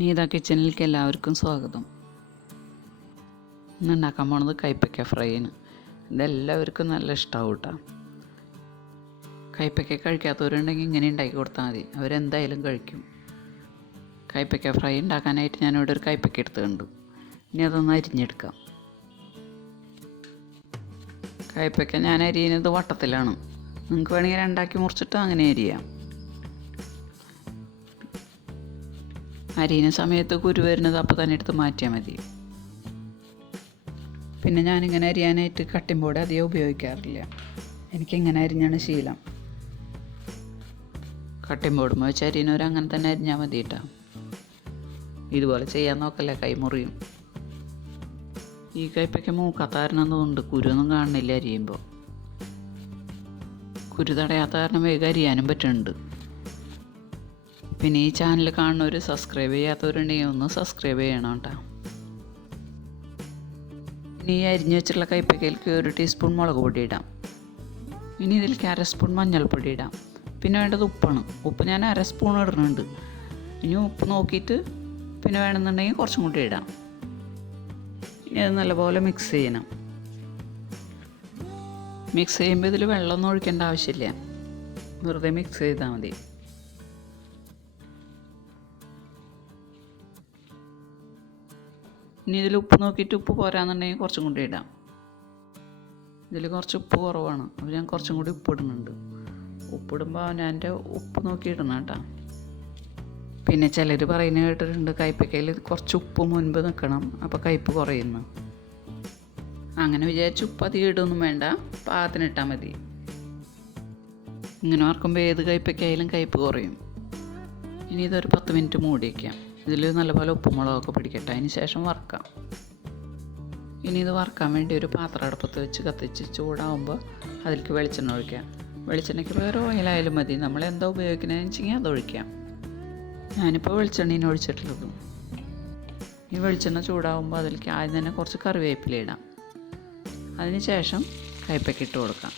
നീത കിച്ചണിലേക്ക് എല്ലാവർക്കും സ്വാഗതം. ഇന്ന് ഉണ്ടാക്കാൻ പോണത് കൈപ്പക്ക ഫ്രൈന്. ഇതെല്ലാവർക്കും നല്ല ഇഷ്ടമാവും കേട്ടോ. കൈപ്പക്ക കഴിക്കാത്തവരുണ്ടെങ്കിൽ ഇങ്ങനെ ഉണ്ടാക്കി കൊടുത്താൽ മതി, അവരെന്തായാലും കഴിക്കും. കൈപ്പക്ക ഫ്രൈ ഉണ്ടാക്കാനായിട്ട് ഞാനിവിടെ ഒരു കൈപ്പക്ക എടുത്തിട്ടുണ്ട്. ഇനി അതൊന്ന് അരിഞ്ഞെടുക്കാം. കൈപ്പക്ക ഞാൻ അരിയുന്നത് വട്ടത്തിലാണ്. നിങ്ങൾക്ക് വേണമെങ്കിൽ രണ്ടാക്കി മുറിച്ചിട്ട് അങ്ങനെ അരിയാം. അരിയുന്ന സമയത്ത് കുരു വരുന്നത് അപ്പോൾ തന്നെ എടുത്ത് മാറ്റിയാൽ മതി. പിന്നെ ഞാനിങ്ങനെ അരിയാനായിട്ട് കട്ടിംഗ് ബോർഡ് അധികം ഉപയോഗിക്കാറില്ല. എനിക്കിങ്ങനെ അരിഞ്ഞാണ് ശീലം. കട്ടിംഗ് ബോർഡ് വെച്ച് അരിയുന്നവർ അങ്ങനെ തന്നെ അരിഞ്ഞാൽ മതി കേട്ടോ. ഇതുപോലെ ചെയ്യാൻ നോക്കല്ലേ, കൈമുറിയും. ഈ കൈപ്പയ്ക്ക് മൂക്കാത്ത കാരണമൊന്നുമുണ്ട്, കുരുവൊന്നും കാണുന്നില്ല അരിയുമ്പോൾ. കുരു തടയാത്ത കാരണം വേഗം അരിയാനും പറ്റുന്നുണ്ട്. പിന്നെ ഈ ചാനൽ കാണുന്നവർ സബ്സ്ക്രൈബ് ചെയ്യാത്തവരുണ്ടെങ്കിൽ ഒന്ന് സബ്സ്ക്രൈബ് ചെയ്യണം കേട്ടോ. ഇനി ഈ അരിഞ്ഞു വെച്ചിട്ടുള്ള കൈപ്പക്കയിലേക്ക് 1 ടീസ്പൂൺ മുളക് പൊടി ഇടാം. ഇനി ഇതിലേക്ക് 1/2 സ്പൂൺ മഞ്ഞൾപ്പൊടി ഇടാം. പിന്നെ വേണ്ടത് ഉപ്പാണ്. ഉപ്പ് ഞാൻ 1/2 സ്പൂൺ ഇടുന്നുണ്ട്. ഇനി ഉപ്പ് നോക്കിയിട്ട് പിന്നെ വേണമെന്നുണ്ടെങ്കിൽ കുറച്ചും കൂടി ഇടാം. ഇനി അത് നല്ലപോലെ മിക്സ് ചെയ്യണം. മിക്സ് ചെയ്യുമ്പോൾ ഇതിൽ വെള്ളമൊന്നും ഒഴിക്കേണ്ട ആവശ്യമില്ല, വെറുതെ മിക്സ് ചെയ്താൽ മതി. ഇനി ഇതിൽ ഉപ്പ് നോക്കിയിട്ട് ഉപ്പ് പോരാന്നുണ്ടെങ്കിൽ കുറച്ചും കൂടി ഇടാം. ഇതിൽ കുറച്ച് ഉപ്പ് കുറവാണ്, അപ്പോൾ ഞാൻ കുറച്ചും കൂടി ഉപ്പ് ഇടുന്നുണ്ട്. ഉപ്പിടുമ്പോൾ ഞാൻ എൻ്റെ ഉപ്പ് നോക്കി ഇടണം കേട്ടോ. പിന്നെ ചിലർ പറയുന്നത് കേട്ടിട്ടുണ്ട് കൈപ്പക്കയിൽ കുറച്ച് ഉപ്പ് മുൻപ് നിൽക്കണം, അപ്പോൾ കയ്പ്പ് കുറയുന്നു. അങ്ങനെ വിചാരിച്ച് ഉപ്പ് അധികം ഇടൊന്നും വേണ്ട, പാകത്തിനിട്ടാൽ മതി. ഇങ്ങനെ വറക്കുമ്പോൾ ഏത് കൈപ്പക്കയായാലും കയ്പ്പ് കുറയും. ഇനി ഇതൊരു 10 മിനിറ്റ് മൂടി വയ്ക്കാം. ഇതിൽ നല്ലപോലെ ഉപ്പും മുളകൊക്കെ പിടിക്കട്ടെ, അതിന് ശേഷം വറക്കാം. ഇനി ഇത് വറക്കാൻ വേണ്ടി ഒരു പാത്രം അടുപ്പത്ത് വെച്ച് കത്തിച്ച് ചൂടാകുമ്പോൾ അതിലേക്ക് വെളിച്ചെണ്ണ ഒഴിക്കാം. വെളിച്ചെണ്ണയ്ക്ക് വേറെ ഓയിലായാലും മതി, നമ്മൾ എന്താ ഉപയോഗിക്കുന്നതെന്ന് വെച്ചെങ്കിൽ അത് ഒഴിക്കാം. ഞാനിപ്പോൾ വെളിച്ചെണ്ണീന് ഒഴിച്ചിട്ടുള്ളത്. ഈ വെളിച്ചെണ്ണ ചൂടാകുമ്പോൾ അതിലേക്ക് ആദ്യം തന്നെ കുറച്ച് കറിവേപ്പില ഇടാം. അതിന് ശേഷം കൈപ്പക്ക ഇട്ട് കൊടുക്കാം.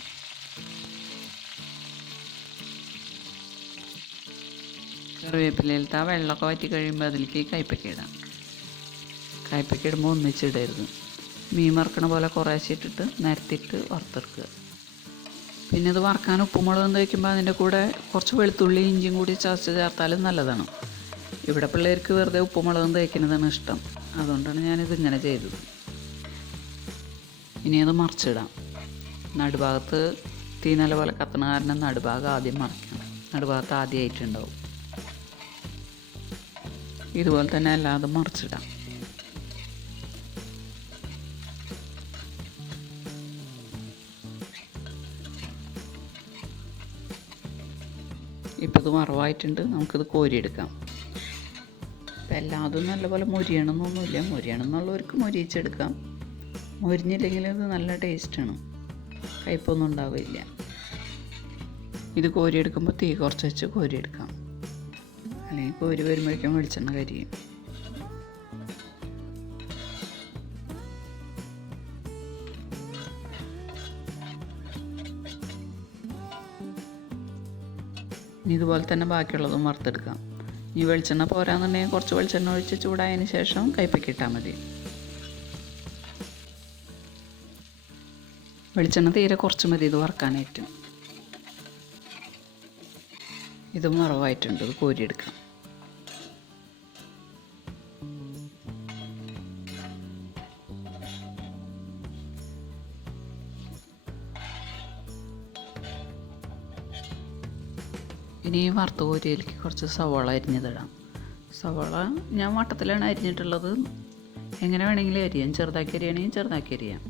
കറിവേപ്പിലയിലത്തെ ആ വെള്ളമൊക്കെ വറ്റി കഴിയുമ്പോൾ അതിലേക്ക് കൈപ്പക്ക ഇടാം. കൈപ്പക്ക ഇടുമ്പോൾ ഒന്നിച്ചിടരുത്. മീൻ വറക്കണ പോലെ കുറേശ്ശെ ഇട്ടിട്ട് നിരത്തിയിട്ട് വറുത്തെടുക്കുക. പിന്നെ ഇത് വറക്കാൻ ഉപ്പുമുളകും തേക്കുമ്പോൾ അതിൻ്റെ കൂടെ കുറച്ച് വെളുത്തുള്ളി ഇഞ്ചിയും കൂടി ചതച്ച് ചേർത്താലും നല്ലതാണ്. ഇവിടെ പിള്ളേർക്ക് വെറുതെ ഉപ്പുമുളകും തേക്കുന്നതാണ് ഇഷ്ടം, അതുകൊണ്ടാണ് ഞാനിത് ഇങ്ങനെ ചെയ്തത്. ഇനി അത് മറിച്ചിടാം. നടുഭാഗത്ത് തീ നല്ലപോലെ കത്തണ കാരണം നടുഭാഗം ആദ്യം മറിക്കണം. നടുഭാഗത്ത് ആദ്യമായിട്ടുണ്ടാവും. ഇതുപോലെ തന്നെ അല്ലാതെ മറിച്ചിടാം. ഇപ്പോൾ ഇത് വറവായിട്ടുണ്ട്, നമുക്കിത് കോരിയെടുക്കാം. ഇപ്പം എല്ലാതും നല്ലപോലെ മൊരിയണമെന്നൊന്നുമില്ല, മൊരിയണമെന്നുള്ളവർക്ക് മൊരിയിച്ചെടുക്കാം. മൊരിഞ്ഞില്ലെങ്കിൽ ഇത് നല്ല ടേസ്റ്റാണ്, കയ്പൊന്നും ഉണ്ടാവില്ല. ഇത് കോരിയെടുക്കുമ്പോൾ തീ കുറച്ച് വെച്ച് കോരിയെടുക്കാം, അല്ലെങ്കിൽ കോരി വരുമ്പോഴേക്കും വെളിച്ചെണ്ണ കരിയും. ഇനി ഇതുപോലെ തന്നെ ബാക്കിയുള്ളതും വറുത്തെടുക്കാം. ഈ വെളിച്ചെണ്ണ പോരാന്നുണ്ടെങ്കിൽ കുറച്ച് വെളിച്ചെണ്ണ ഒഴിച്ച് ചൂടായതിന് ശേഷം കൈപ്പക്ക ഇട്ടാൽ മതി. വെളിച്ചെണ്ണ തീരെ കുറച്ച് മതി ഇത് വറുക്കാനായിട്ട്. ഇതും വറവായിട്ടുണ്ട്, ഇത് കോരിയെടുക്കാം. ഇനി ഈ വറുത്ത കോരിയിലേക്ക് കുറച്ച് സവാള അരിഞ്ഞതിടാം. സവാള ഞാൻ വട്ടത്തിലാണ് അരിഞ്ഞിട്ടുള്ളത്. എങ്ങനെ വേണമെങ്കിലും അരിയാം, ചെറുതാക്കി അരിയണമെങ്കിൽ ചെറുതാക്കി അരിയാം.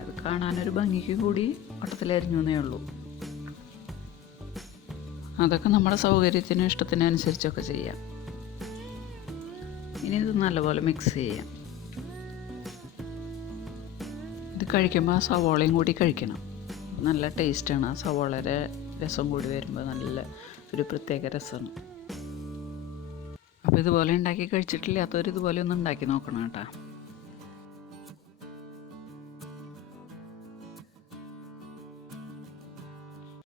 അത് കാണാനൊരു ഭംഗിക്ക് കൂടി വട്ടത്തിലരിഞ്ഞു എന്നേ ഉള്ളൂ. അതൊക്കെ നമ്മുടെ സൗകര്യത്തിനും ഇഷ്ടത്തിനും അനുസരിച്ചൊക്കെ ചെയ്യാം. ഇനി ഇത് നല്ലപോലെ മിക്സ് ചെയ്യാം. ഇത് കഴിക്കുമ്പോൾ ആ സവോളയും കൂടി കഴിക്കണം, നല്ല ടേസ്റ്റാണ്. ആ സവോളയുടെ രസം കൂടി വരുമ്പോൾ നല്ല ഒരു പ്രത്യേക രസമാണ്. അപ്പോൾ ഇതുപോലെ ഉണ്ടാക്കി കഴിച്ചിട്ടില്ലാത്തവർ ഇതുപോലെ ഒന്ന് ഉണ്ടാക്കി നോക്കണം കേട്ടോ.